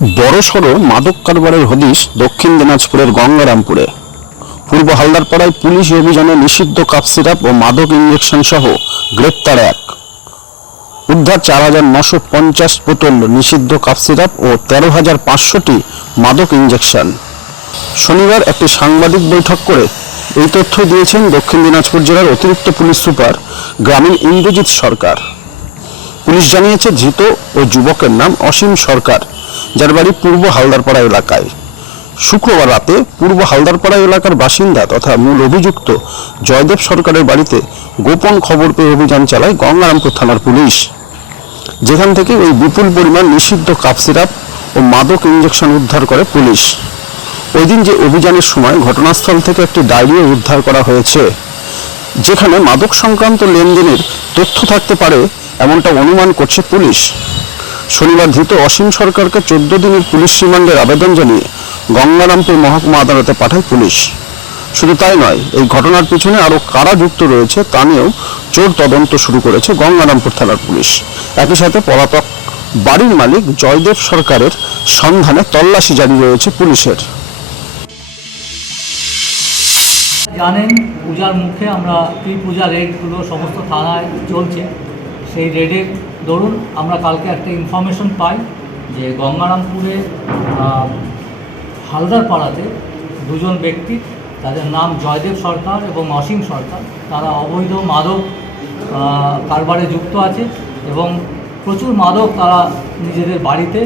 বড়সড় মাদক কারবারের হদিশ দক্ষিণ দিনাজপুরের গঙ্গারামপুরে। পূর্ব হালদারপাড়ায় পুলিশ অভিযানে নিষিদ্ধ কাপ সিরাপ ও মাদক ইঞ্জেকশন সহ গ্রেপ্তার এক। উদ্ধার ৪,৯৫০ বোতল নিষিদ্ধ কাপ সিরাপ ও ১৩,৫০০টি মাদক ইঞ্জেকশন। শনিবার একটি সাংবাদিক বৈঠক করে এই তথ্য দিয়েছেন দক্ষিণ দিনাজপুর জেলার অতিরিক্ত পুলিশ সুপার গ্রামীণ ইন্দ্রজিৎ সরকার। পুলিশ জানিয়েছে, ধৃত ওই যুবকের নাম অসীম সরকার, যার বাড়ি পূর্ব হালদারপাড়া এলাকায়। শুক্রবার রাতে পূর্ব হালদারপাড়া এলাকার বাসিন্দা তথা মূল অভিযুক্ত জয়দেব সরকারের বাড়িতে গোপন খবর পেয়ে অভিযান চালায় গঙ্গারামপুর থানার পুলিশ, যেখান থেকে ওই বিপুল পরিমাণ নিষিদ্ধ কাপ সিরাপ ও মাদক ইঞ্জেকশন উদ্ধার করে পুলিশ। ওই দিন যে অভিযানের সময় ঘটনাস্থল থেকে একটি ডায়েরিও উদ্ধার করা হয়েছে, যেখানে মাদক সংক্রান্ত লেনদেনের তথ্য থাকতে পারে এমনটা অনুমান করছে পুলিশ। শনিবার ধৃত অসীম সরকারকে 14 দিনের পুলিশ রিমান্ডের আবেদন জানিয়ে গঙ্গারামপুর মহকুমা আদালতে পাঠায় পুলিশ। শুধু তাই নয়, এই ঘটনার পিছনে আরও কারা যুক্ত রয়েছে তা নিয়েও জোর তদন্ত শুরু করেছে গঙ্গারামপুর থানার পুলিশ। একই সাথে পলাতক বাড়ির মালিক জয়দেব সরকারের সন্ধানে তল্লাশি জারি রয়েছে পুলিশের। জানেন, পূজার মুখে আমরা পূজা রেডগুলো সমস্ত থানায় চলছে। সেই রেডের দরুন আমরা কালকে একটা ইনফরমেশন পাই যে গঙ্গারামপুরে হালদারপাড়াতে দুজন ব্যক্তি, তাদের নাম জয়দেব সরকার এবং অসীম সরকার, তারা অবৈধ মাদক কারবারে যুক্ত আছে এবং প্রচুর মাদক তারা নিজেদের বাড়িতে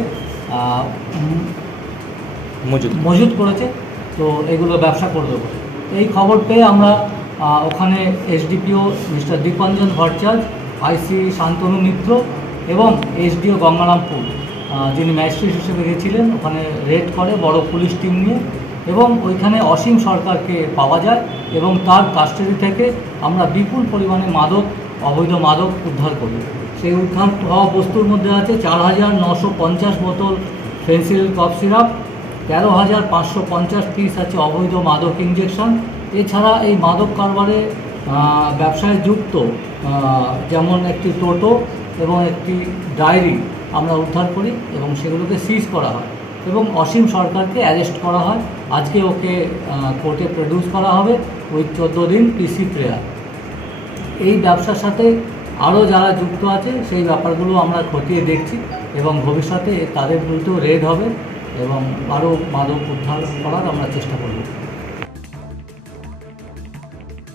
মজুত করেছে। তো এগুলো ব্যবসা করবে বলে এই খবর পেয়ে আমরা ওখানে এসডিপিও মিস্টার দীপঞ্জন ভট্টাচার্য, আইসি শান্তনু মিত্র এবং এসডিও গঙ্গারামপুর যিনি ম্যাজিস্ট্রেট হিসেবে গেছিলেন, ওখানে রেড করে বড় পুলিশ টিম নিয়ে এবং ওইখানে অসীম সরকারকে পাওয়া যায় এবং তার কাস্টাডি থেকে আমরা বিপুল পরিমাণে অবৈধ মাদক উদ্ধার করি। সেই উদ্ধার হওয়া বস্তুর মধ্যে আছে ৪,৯৫০ বোতল ফেন্সিল কফ সিরাপ, ১৩,৫৫০ পিস আছে অবৈধ মাদক ইঞ্জেকশন। এছাড়া এই মাদক কারবারে ব্যবসায় যুক্ত যেমন একটি টোটো এবং একটি ডায়েরি আমরা উদ্ধার করি এবং সেগুলোকে সিজ করা হয় এবং অসীম সরকারকে অ্যারেস্ট করা হয়। আজকে ওকে কোর্টে প্রডিউস করা হবে ওই 14 দিন পিসি প্রেয়ার। এই ব্যবসার সাথে আরও যারা যুক্ত আছে সেই ব্যাপারগুলো আমরা খতিয়ে দেখছি এবং ভবিষ্যতে তাদের বিরুদ্ধেও রেড হবে এবং আরও মাদক উদ্ধার করার আমরা চেষ্টা করব।